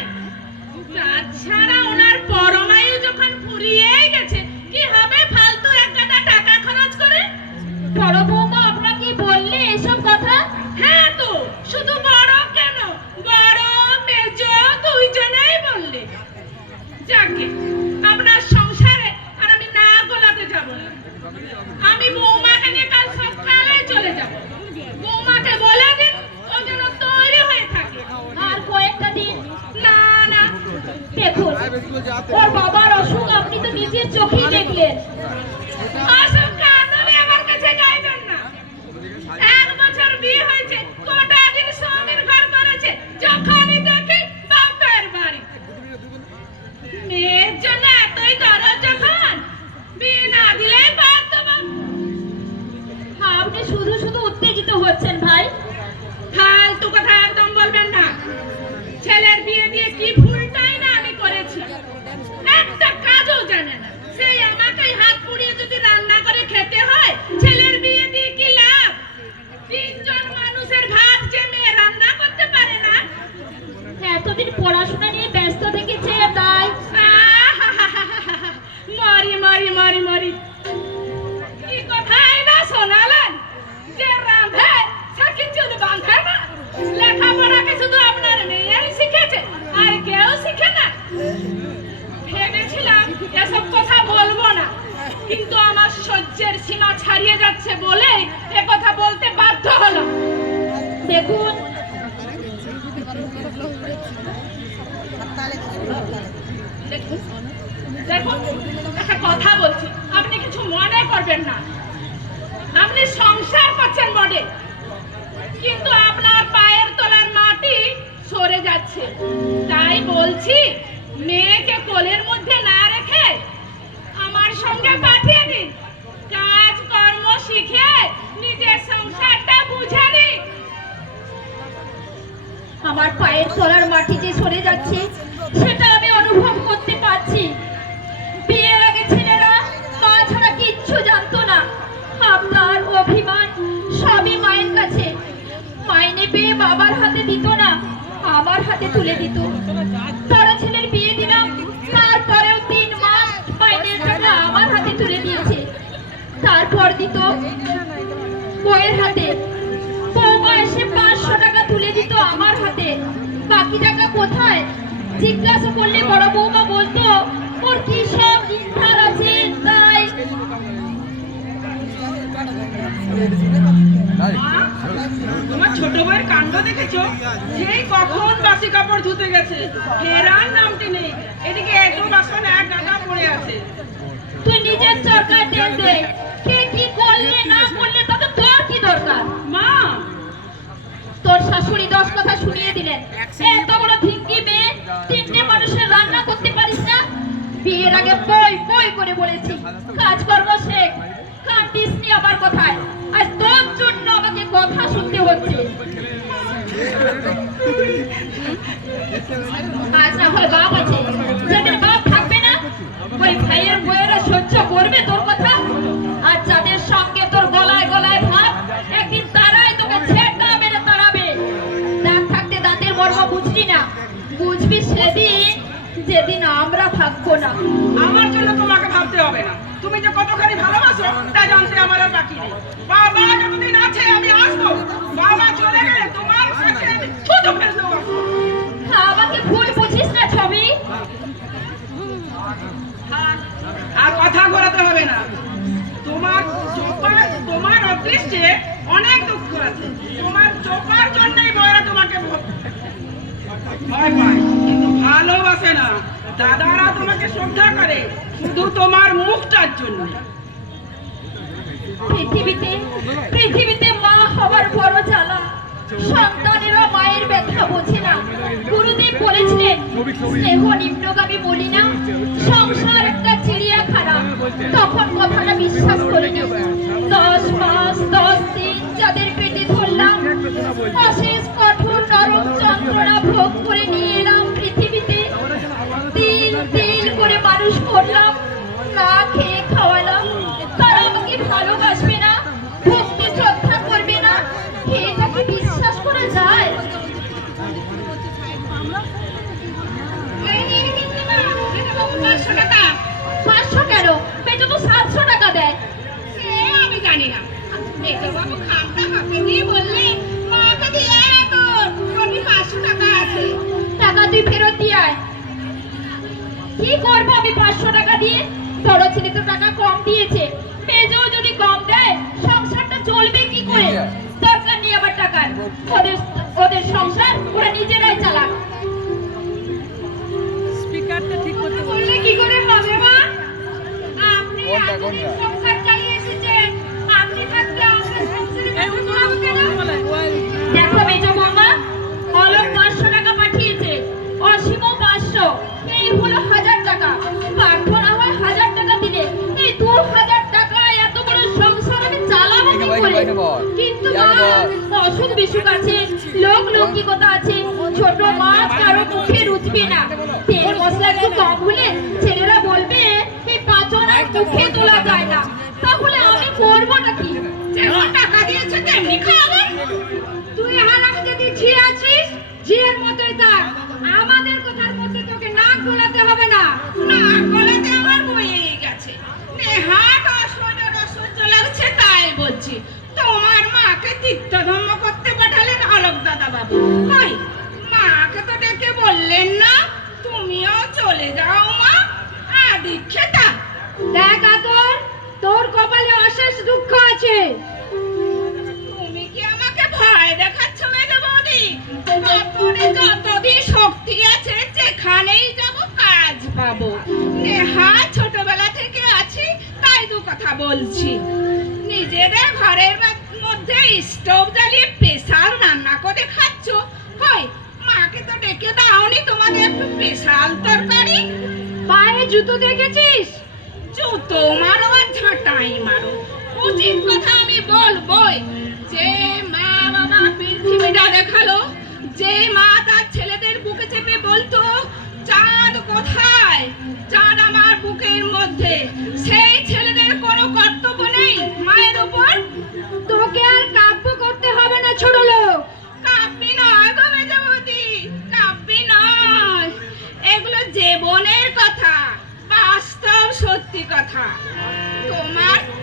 তাছাড়া ওনার পরমায়ু যখন ফুরিয়েই গেছে, কি হবে ফালতু এক গাদা টাকা খরচ করে? বড় বৌমা আপনাকে বললে এসব কথা? হ্যাঁ তো, শুধু বড় কেন, বড় মেজ দুইজনেই বললে। যাকে আপনার সংসারে আর আমি না গোলাতে যাব না। আমি বৌমাকে নিয়ে কাল সকালে চলে যাব। বৌমাকে বলে দিন ও যেন তৈরি হয়ে থাকে। আর কয়েকটা দিন? না না, দেখুন, ওর বাবার অসুখ আপনি তো নিজের চোখেই দেখলেন। অসংখ্য আদরে আমার কাছে গাইবেন না। 1 বছর বিয়ে হয়েছে, কটা দিন স্বামীর ঘর করেছে, যখনই দেখি বাপের বাড়ি। মেয়ের জন্য এতই দরদ যখন, বিয়ে না দিলেই বাদ দেবো। আপনি শুধু শুধু উত্তেজিত হচ্ছেন ভাই। ফালতু কথা একদম বলবেন না। ছেলের বিয়ে দিয়ে কি ভুলটাই না আমি করেছি, একটা কাজও জানে না। সেই আমাকেই হাত পুড়িয়ে যদি রান্না করে খেতে হয়, ছেলের বিয়ে দিয়ে কি লাভ? 3 জন মানুষের ভাত যে মেয়ে রান্না করতে পারে না। এতদিন পড়াশোনা নিয়ে ব্যস্ত থেকেছে তাই। মরি মরি মরি মরি, কি কথাই না শোনালেন যে রাঁধে সাকি চুল বাঁধে না। লেখাপড়া কি শুধু আপনার মেয়েরই শিখেছে, আর কেউ শিখে না? ভেবেছিলাম এসব কথা বলবো না, কিন্তু আমার সহ্যের সীমা ছাড়িয়ে যাচ্ছে বলে এ কথা বলতে বাধ্য হলাম। দেখুন, দেখুন দেখুন, একটা কথা বলছি, আপনি কিছু মনে করবেন না। আপনি সংসার করছেন বটে, কিন্তু আপনার পায়ের তলার মাটি সরে যাচ্ছে। তাই বলছি, মেয়েকে কোলের মধ্যে না রেখে আমার সঙ্গে পাঠিয়ে দিন। কাজ কর্ম শিখে নিজের সংসারটা বুঝে নিন। আমার পায়ের তলার মাটি যে সরে যাচ্ছে সেটা আমি অনুভব করতে পারছি। বিয়ের আগে ছেলেরা মা ছাড়া কিচ্ছু জানতো না। আপনার অভিমান সবই মায়ের কাছে। মাইনে পেয়ে বাবার হাতে দিত না, আমার হাতে তুলে দিত। বড় ছেলের বিয়ে দিলাম, তারপরেও 3 মাস মাইনের টাকা আমার হাতে তুলে দিয়েছে। তারপর দিত বউয়ের হাতে। বৌমা এসে 500 টাকা তুলে দিত আমার হাতে। বাকি টাকা কোথায় জিজ্ঞাসা করলে বড় বৌমা বলতো ওর কি সব ইন্ধার আছে তাই। কাপড় ধুতে গেছে, ফেরার নামটি নেই। এদিকে এত বাসন এক গাদা পড়ে আছে। তুই নিজের চরকায় তেল দে, কে কি করলে না করলে তাতে তোর কি দরকার? মা, তোর শাশুড়ি 10 কথা শুনিয়ে দিলেন, এত বড় ধিঙ্গি মেয়ে, 3টে মানুষের রান্না করতে পারিস না? বিয়ের আগে বই বই করে বলেছি কাজকর্ম শেখ, কান্দিস নি আমার কথায়। আজ তোর জন্য আমাকে কথা শুনতে হচ্ছে। আজ না হয় বাপ আছে, যাদের বাপ থাকবে না ওই ভাইয়ের বইয়েরা সহ্য করবে তোর কথা? আর যাদের সঙ্গে তোর গলায় গলায় ভাব, একদিন তারাই তোকে ছেড়া মেরে তাড়াবে। দাঁত থাকতে দাঁতের মর্ম বুঝলি না, বুঝবি সেদিন যেদিন আমরা থাকবো না। আমার জন্য তোমাকে ভাবতে হবে না। তুমি যে কতখানি ভালোবাসো তা জানতে আমার আর বাকি নেই। বাবা যতদিন আছে আমি আসবো, বাবা চলে গেলে তোমার কাছে আমি থুতু ফেলে দেবো। আমাকে ভুল বুঝিস না ছবি। আর কথা ঘোরাতে হবে না। তোমার অদৃষ্টে অনেক দুঃখ আছে। তোমার চোপার জন্যই বয়রা তোমাকে ভয় পায়, কিন্তু ভালোবাসে না। দাদারা তোমাকে শ্রদ্ধা করে শুধু তোমার মুখটার জন্য। পৃথিবীতে মা হওয়ার বড় জ্বালা, সন্তানেরা মায়ের ব্যথা বোঝে না। গুরুদেব বলেছিলেন, স্নেহ নিম্নগামী বলি না, সংসার একটা চিড়িয়াখানা। তখন কথাটা বিশ্বাস করিনি। 10 মাস 10 দিন যাদের পেটে ধরলাম, অশেষ কঠোর নরম যন্ত্রণা ভোগ করে নিয়ে এলাম পৃথিবীতে। তিল তিল করে মানুষ করলাম, না খেয়ে খাওয়ালাম। তারা আমাকে ভালোবাসবে না, ভক্তি শ্রদ্ধা করবে না, এটা কি বিশ্বাস করা যায়? পাঁচশো কেন? মেজো তো 700 টাকা দেয়। আমি জানি না, মেজবাবু খামটা হাতে নিয়ে বললে মাকে দিয়ে এত 500 টাকা আছে। টাকা তুই ফেরত দিয়ে আয়। কি করবো আমি 500 টাকা দিয়ে? বড় ছেলে তো টাকা কম দিয়েছে, মেজও যদি কম দেয় সংসারটা চলবে কি করে? দরকার নেই আবার টাকার। ওদের সংসার ওরা নিজেরাই চালাক। স্পিকারটা ঠিক করতে বললে কি করে হবে মা? আপনি এতদিন সংসার চালিয়ে এসেছেন, আপনি থাকতে আমরা সংসারে বসবো কেন? দেখো মেজো বৌমা, অলোক 500 টাকা পাঠিয়েছে, অসীমও 500, এই হলো 1000 টাকা। প্রার্থনা হয় 1000 টাকা দিলে, এই 2000 টাকায় এত বড় সংসার আমি চালাবো কি করে? কিন্তু মা, অসুখ বিসুখ আছে, লৌকিকতা আছে, ছোট মাছ কারো মুখে রুচবে না। তেল মশলা একটু কম হলে ছেলেরা বলবে এই পাঁচন আর মুখে তোলা যায় না। তাহলে আমি করবো নাকি? যেমন টাকা দিয়েছে তেমনি খাওয়াবো। তুই হারামজাদি ঝি আছিস, ঝিয়ের মতোই থাক। আমাদের কথার মধ্যে তোকে নাক গলাতে হবে না। নাক গলাতে আমার বইয়ে গেছে। নেহাত অসহ্য লাগছে তাই বলছি। তোমার মাকে তীর্থধর্ম করতে পাঠালেন অলোক দাদা বাবু। ওই মাকে তো ডেকে বললেন না তুমিও চলে যাও মা, দীক্ষেতা। দেখ আতর, তোর কপালে অশেষ দুঃখ আছে। তুমি কি আমাকে ভয় দেখাচ্ছ মেজো বৌদি? কপালে যতদিন শক্তি আছে যেখানেই যাব কাজ পাবো। নেহা ছোটবেলা থেকে আছি তাই 2 কথা বলছি। নিজেদের ঘরের মধ্যে স্টোভ জ্বালিয়ে স্পেশাল রান্না করে খাচ্ছ, হয় মাকে তো ডেকে দাওনি তোমাদের একটু স্পেশাল তরকারি? পায়ে জুতো দেখেছিস? জুতো মারো আর ঝাঁটাই মারো, উচিত কথা আমি বলবোই। যে মা বাবা পৃথিবীটা দেখালো, যে মা তার ছেলেদের বুকে চেপে বলতো চাঁদ কোথায়, চাঁদ আমার বুকের মধ্যে, সেই ছেলেদের কোনো কর্তব্য নেই মায়ের উপর? তোকে আর কাব্য করতে হবে না ছোট লোক। কাব্যি নয় গো মেজবতী, কাব্যি নয়। এগুলো জীবনের কথা, বাস্তব সত্যি কথা।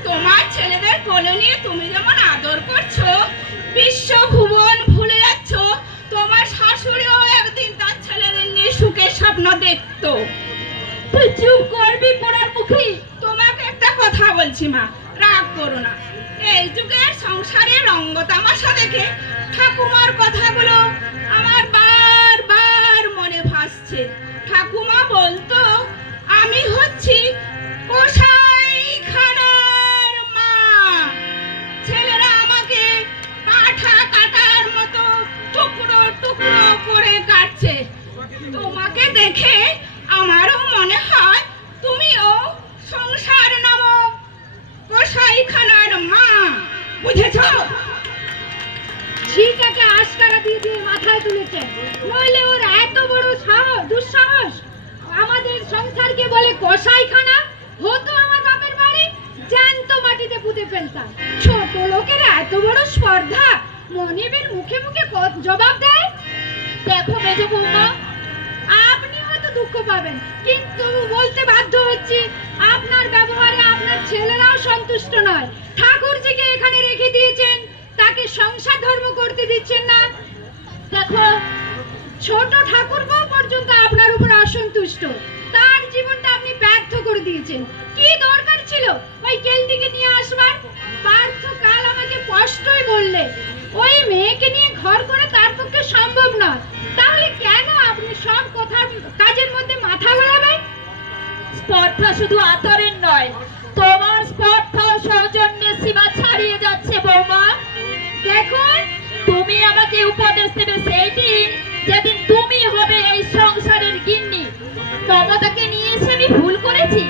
তোমার ছেলেদের কোলে নিয়ে তুমি যেমন আদর করছো, বিশ্বভুবন ভুলে যাচ্ছ, তোমার শাশুড়িও একদিন তার ছেলেদের নিয়ে সুখের স্বপ্ন দেখতো। তুই চুপ করবি পোড়ার মুখী। তোমাকে একটা কথা বলছি মা, রাগ করো না। এই যুগের সংসারের রঙ্গ তামাশা দেখে ঠাকুমার কথাগুলো আমার বারবার যাচ্ছে। ঠাকুমা বলতো আমি হচ্ছি কসাইখানার মা। ছেলেরা আমাকে কাঠা কাটার মতো টুকরো টুকরো করে কাটছে। তোমাকে দেখে আমারও মনে হয় তুমিও সংসার নামক কসাইখানার মা, বুঝেছো? ঝিটাকে আশকারা দিয়ে দিয়ে মাথায় তুলেছে, নইলে ওর এত বড় সাহস, দুঃসাহস। আমাদের সংসারকে বলে কসাইখানা, হতো আমার বাপের বাড়ি জ্যান্ত মাটিতে পুঁতে ফেলতাম। ছোট লোকের এত বড় স্পর্ধা, মনিবের মুখে মুখে জবাব দেয়। দেখো মেজ বৌমা, আপনি হয়তো দুঃখ পাবেন, কিন্তু বলতে বাধ্য হচ্ছি আপনার ব্যবহারে আপনার ছেলেরাও সন্তুষ্ট নয়। ঠাকুরজিকে এখানে রেখে দিয়েছেন, তাকে সংসার ধর্ম করতে দিচ্ছেন না। দেখো, ছোট ঠাকুরবাও পর্যন্ত আপনার উপর অসন্তুষ্ট। তার জীবনটা আপনি ব্যর্থ করে দিয়েছেন। কি দরকার ছিল ওই কেলটিকে নিয়ে আসবার? পার্থ কাল আমাকে স্পষ্টই বললে ওই মেয়েকে নিয়ে ঘর করে তার পক্ষে সম্ভব নয়। তাহলে কেন আপনি সব কথার কাজের মধ্যে মাথা ঘোরাবেন? স্পর্ধা শুধু আতরের নয়, তোমার স্পর্ধা সৌজন্যের সীমা ছাড়িয়ে যাচ্ছে বৌমা। দেখুন, তুমি আমাকে উপদেশ দেবে সেই দিন যেদিন তুমি হবে এই সংসারের গিন্নি। মমতাকে নিয়ে এসে আমি ভুল করেছি?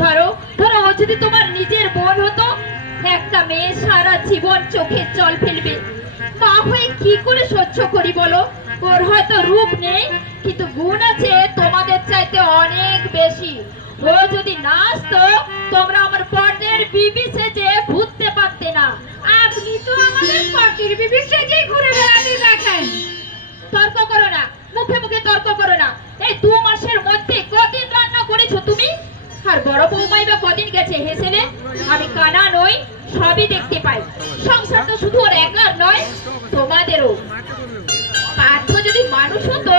ধরো ধরো, ও যদি তোমার নিজের বোন হতো, একটা মেয়ে সারা জীবন চোখের জল ফেলবে। মা হয়ে কি করে সহ্য করি বলো? ওর হয়তো রূপ নেই, কিন্তু গুণ আছে তোমাদের চাইতে অনেক বেশি। ও যদি না আসতো, তোমরা আমার পটের বিবি সেজে ঘুরতে পারতে না। আপনি তো আমাদের পটের বিবি সেজেই ঘুরে বেড়াতে দেখেন। তর্ক করো না, মুখে মুখে তর্ক করো না। এই 2 মাসের মধ্যে কদিন রান্না করেছো তুমি? আর বড় বৌমাই বা কদিন গেছে হেসেলে? আমি কানা নই, সবই দেখতে পাই। সংসার তো শুধু ওর একলার নয়, তোমাদেরও। পার্থ যদি মানুষ হতো,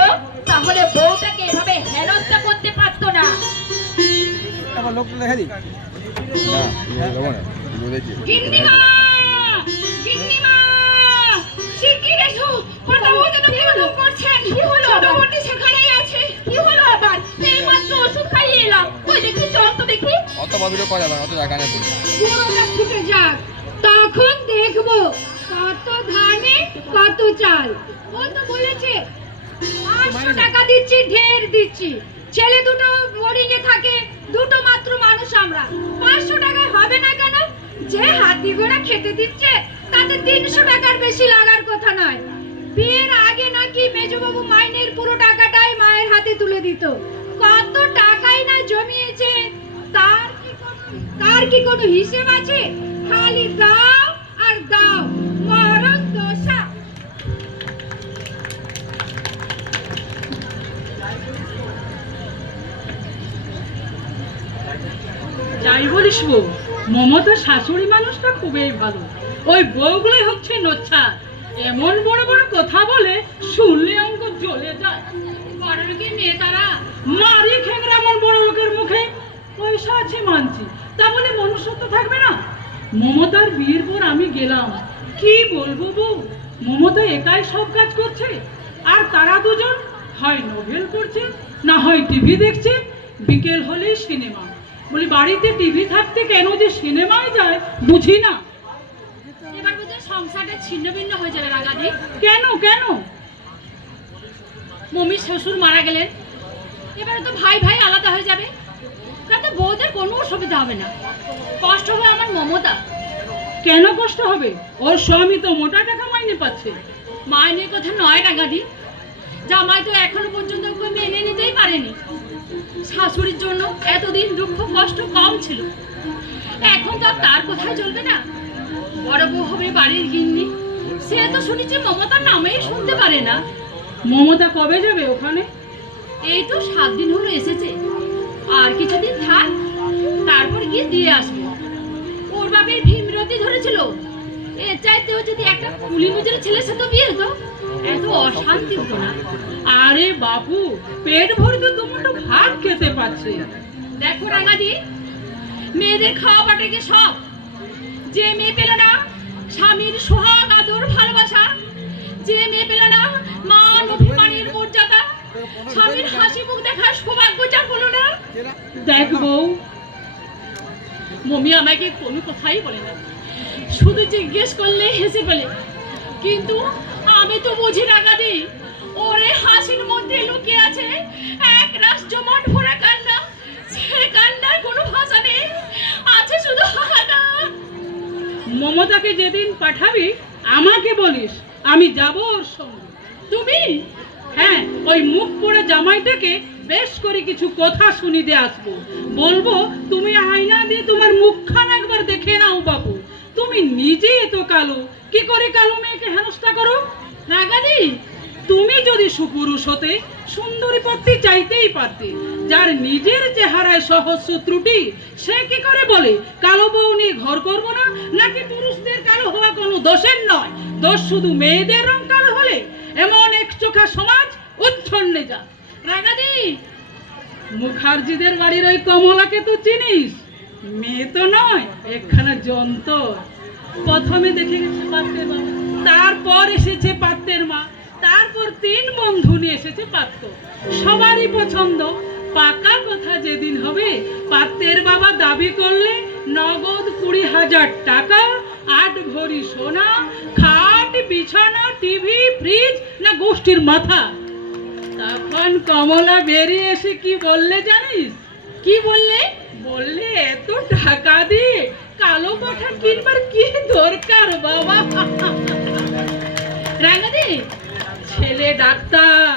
তাহলে বউটাকে এভাবে হেনস্থা করতে পারতো না। আমার লোকটা দেখা দিই না দেবো না গিন্নিমা, গিন্নিমা, শিগগির এসো। প্রতাপবাবু যেন কিরকম করছেন। কি হলো? ছোটবতী সেখানেই আছে। কি হলো আবার? এইমাত্র ওষুধ খাইয়ে এলাম। ওই দেখি, চল তো দেখি। অত বাবিরও করা যাবে না, অত জায়গা নেই। পুরোটা ফুটে যাক, তখন দেখবো কত ধানে কত চাল। ও তো বলেছে 500 টাকা দিচ্ছি, ঢের দিচ্ছি। ছেলে দুটো বোর্ডিং এ থাকে, দুটো মাত্র মানুষ আমরা। 500 টাকায় হবে না কেন? যে হাতি ঘোড়া খেতে দিচ্ছে, তাতে 300 টাকার বেশি লাগার কথা নয়। বিয়ের আগে নাকি মেজবাবু মাইনের পুরো টাকাটাই মায়ের হাতে তুলে দিত। কত টাকাই না জমিয়েছে, তার কি কোনো হিসেব আছে? খালি দাও আর দাও, মরণ দশা। যাই বলিস বউ, মমতার শাশুড়ি মানুষটা খুবই ভালো। ওই বউগুলোই হচ্ছে নোচ্ছা, এমন বড় বড় কথা বলে শুনলে অঙ্ক জ্বলে যায়। বড় লোকের মেয়ে তারা, মারি খেংরা এমন বড় লোকের মুখে। পয়সা আছে মানছি, তা বলে মনুষ্যত্ব থাকবে না? মমতার বিয়ের পর আমি গেলাম, কি বলবো বউ, মমতা একাই সব কাজ করছে, আর তারা দুজন হয় নোভেল করছে, না হয় টিভি দেখছে। বিকেল হলে সিনেমা। বলি বাড়িতে টিভি থাকতে কেন যে সিনেমায় যায় বুঝি না। এবার বুঝে সংসারটা ছিন্ন ভিন্ন হয়ে যাবে রাগাদি। কেন কেন? মমির শ্বশুর মারা গেলেন, এবারে তো ভাই ভাই আলাদা হয়ে যাবে। তাতে বউদের কোনো অসুবিধা হবে না, কষ্ট হবে আমার মমতা। কেন কষ্ট হবে? ওর স্বামী তো মোটা টাকা মাইনে পাচ্ছে। মাইনের কথা নয় রাগাদি, জামাই তো এখনো পর্যন্ত ওকে মেনে নিতেই পারেনি। শাশুড়ির জন্য এতদিন দুঃখ কষ্ট কম ছিল, এখন তো আর তার কথাই চলবে না। বড় বউ হবে বাড়ির গিন্নি, সে তো শুনেছি মমতার নামেই শুনতে পারে না। মমতা কবে যাবে ওখানে? এই তো 7 দিন হলো এসেছে, আর কিছুদিন থাক, তারপর গিয়ে দিয়ে আসবে। ওর বাপের ভীমরতি ধরেছিল, এর চাইতেও যদি একটা কুলি মুজের ছেলের সাথে বিয়ে হতো, এত অশান্তি হতো না। আরে বাপু, পেট ভরে তো দুমুঠো ভাত খেতে পাচ্ছে। দেখো রাঙাদি, মেয়েদের খাওয়া পাটে সব। যে মেয়ে পেল না স্বামীর সোহাগ আদর ভালোবাসা, যে মেয়ে পেল না মান অভিমানের মর্যাদা, স্বামীর হাসি মুখ দেখার সৌভাগ্যটা হলো না। দেখ বউ, মমি আমাকে কোনো কথাই বলে না, শুধু জিজ্ঞেস করলে হেসে ফেলে। কিন্তু আমি তো বুঝি রাগা দিই, ওরে হাসির মধ্যে লুকিয়ে আছে এক রাস জমাট ভরা কান্না। সে কান্নার কোনো ভাষা নেই, আছে শুধু হাহাকার। মমতাকে যেদিন পাঠাবি আমাকে বলিস, আমি যাব ওর সঙ্গে। তুমি? হ্যাঁ, ওই মুখ পোড়া জামাইটাকে বেশ করে কিছু কথা শুনিতে আসবো। বলবো তুমি আয়না দিয়ে তোমার মুখখান একবার দেখে নাও বাবু, তুমি নিজে এত কালো, কি করে কালো মেয়েকে হেনস্থা করো? রাগাদি, তুমি যদি সুপুরুষ হতে সুন্দরী পত্নী চাইতেই পারতে। যার নিজের চেহারায় সহস্র ত্রুটি, সে কি করে বলে কালো বউ নিয়ে ঘর করবো না? নাকি পুরুষদের কালো হওয়া কোনো দোষের নয়, দোষ শুধু মেয়েদের রং কালো হলে? এমন এক চোখা সমাজ উচ্ছন্নে যা। রাগাদি, মুখার্জিদের বাড়ির ওই কমলাকে তো চিনিস? মেয়ে তো নয়, একখানা যন্ত্র। প্রথমে দেখে গেছে পাত্রের বাবা, তারপর এসেছে পাত্রের মা, তারপর 3 বন্ধু নিয়ে এসেছে পাত্র। সবারই পছন্দ। পাকা কথা যেদিন হবে, পাত্রের বাবা দাবি করলে নগদ 20,000 টাকা, 8 ভরি সোনা, খাট, বিছানা, টিভি, ফ্রিজ না গোষ্ঠীর মাথা। তখন কমলা বেরিয়ে এসে কি বললে জানিস? কি বললে? বললে এত টাকা দিয়ে কালো পাঠা কিনবার কি দরকার বাবা? রাগাদি, ছেলে ডাক্তার,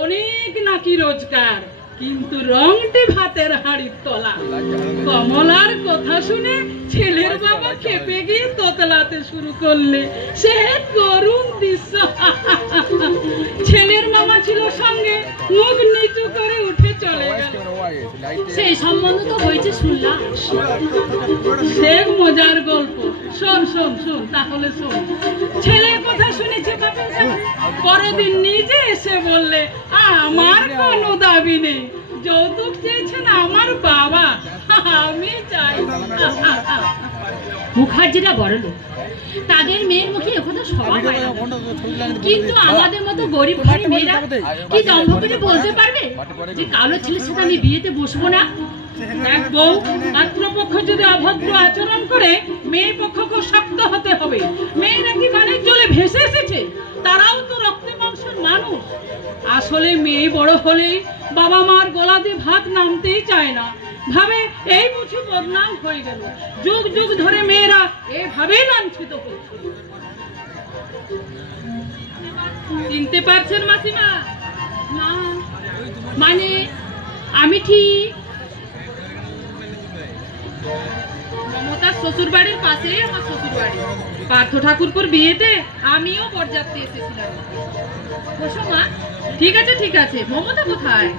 অনেক নাকি রোজগার, কিন্তু রংটি ভাতের হাঁড়ির তলা। কমলার কথা শুনে ছেলের বাবা খেপে গিয়ে তোতলাতে শুরু করলে। সে করুণ দৃশ্য। ছেলের মামা ছিল সঙ্গে, মুখ নিচু করে উঠে চলে গেল। সেই সম্বন্ধ তো হয়েছে শুনলাম। সে মজার গল্প। শোন শোন শোন, তাহলে শোন। ছেলের কথা শুনেছে বাপের কাছে, পরের দিন নিজে এসে বললে আমার কোনো দাবি নেই, যৌতুক চেয়েছেন আমার বাবা, আমি চাই। মুখার্জিরা বড় লোক, তাদের মেয়ের মুখে একথা সবাই হয় না। কিন্তু আমাদের মতো গরিব ঘরের মেয়েরা কি দম্ভ করে বলতে পারবে যে কালো ছেলের সাথে আমি বিয়েতে বসবো না? দেখ বউ, পাত্রপক্ষ যদি অভদ্র আচরণ করে, মেয়ে পক্ষকে শক্ত হতে হবে। মেয়েরা কি বানের জলে ভেসে এসেছে? তারাও তো রক্তে মাংসের মানুষ। আসলে মেয়ে বড় হলে বাবা মার গলা দিয়ে ভাত নামতেই চায় না, ভাবে এই বুঝি বদনাম হয়ে গেল। যুগ যুগ ধরে মেয়েরা এভাবেই লাঞ্ছিত হচ্ছে। চিনতে পারছেন মাসিমা? না, মানে আমি ঠিক মমতার শ্বশুর বাড়ির পাশেই আমার শ্বশুর বাড়ি। পার্থ ঠাকুরপুর বিয়েতে আমিও বরযাত্রী এসেছিলাম। বসো মা। ঠিক আছে ঠিক আছে। মমতা কোথায়?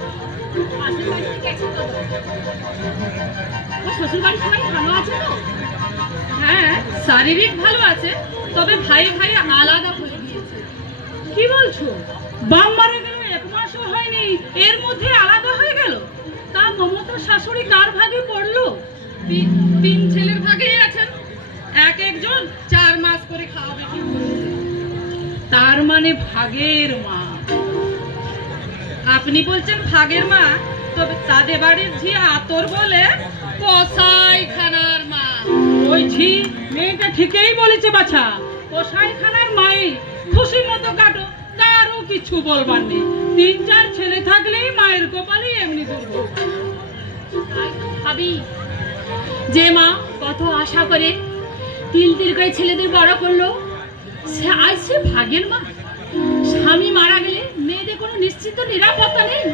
শ্বশুর বাড়ির সবাই ভালো আছে তো? হ্যাঁ, শারীরিক ভালো আছে, তবে ভাই ভাই আলাদা হয়ে গিয়েছে। কি বলছো? বাম মারা গেল 1 মাসও হয়নি, এর মধ্যে আলাদা হয়ে গেল? তা মমতার শাশুড়ি কার ভাগে পড়লো? 3 ছেলের ভাগেই আছেন। এক একজন 4 মাস করে খাওয়াবে ঠিক করেছে। তার মানে ভাগের মা। আপনি বলছেন ভাগের মা, তবে তাদের বাড়ির ঝি আতর বলে কসাইখানার মা। ওই ঝি মেয়েটা ঠিকই বলেছে বাছা, কসাইখানার মাই। খুশি মতো কাটো, কারও কিছু বলবার নেই। 3-4 ছেলে থাকলেই মায়ের কপালে এমনি দুর্ভোগ। ভাবি, যে মা কত আশা করে তিল তিল করে ছেলেদের বড় করলো, সে আজ সে ভাগের মা। স্বামী মারা গেলে মেয়েদের কোনো নিশ্চিত নিরাপত্তা নেই,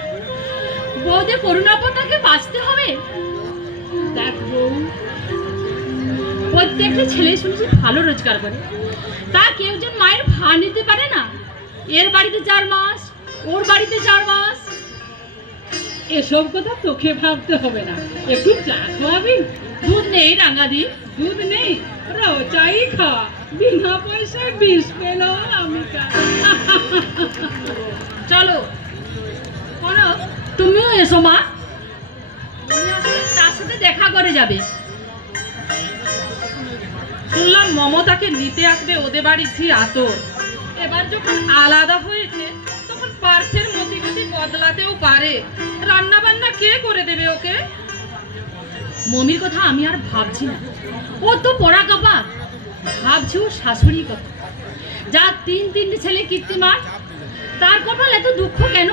বউদের করুণাপত্তাকে বাঁচতে হবে। দেখ বউ, প্রত্যেকটা ছেলে শুনেছি ভালো রোজগার করে, তা কেউ যেন মায়ের ভার নিতে পারে না। এর বাড়িতে 4 মাস, ওর বাড়িতে 4 মাস। এসব কথা তোকে ভাবতে হবে না, একটু চা খাওয়াবি? দুধ নেই রাঙাদি? দুধ নেই, চাই খা। বিনা পয়সায় বিষ পেল আমি। চলো কোনো, তুমিও এসো মা, তার সাথে দেখা করে যাবে। শুনলাম মমতাকে নিতে আসবে ওদের বাড়ির ঝি আতর। এবার যখন আলাদা হয়েছে, তখন পার্থের মতি গতি বদলাতেও পারে। রান্না বান্না কে করে দেবে ওকে? মমির কথা আমি আর ভাবছি না, ও তো পড়া কাপা। ভাবছি ও শাশুড়ির কথা, যার তিনটে ছেলে কীর্তিমান, তার কপাল এত দুঃখ কেন?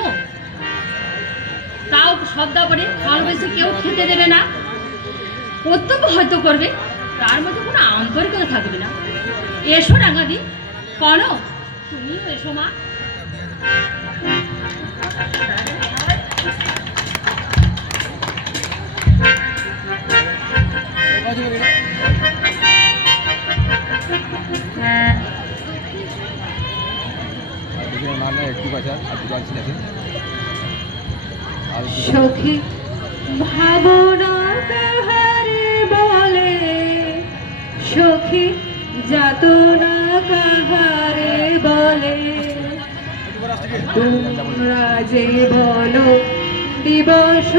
তাও শ্রদ্ধা করে ভালোবেসে কেউ খেতে দেবে না, কর্তব্য হয়তো করবে, তার মধ্যে কোনো আন্তরিকতা থাকবে না। এসো রাঙাদি, করো তুমিও এসো মা। সখী ভাবনা কাহারে বলে, সখী যাতনা কাহারে বলে, তোমরা যে বলো দিবস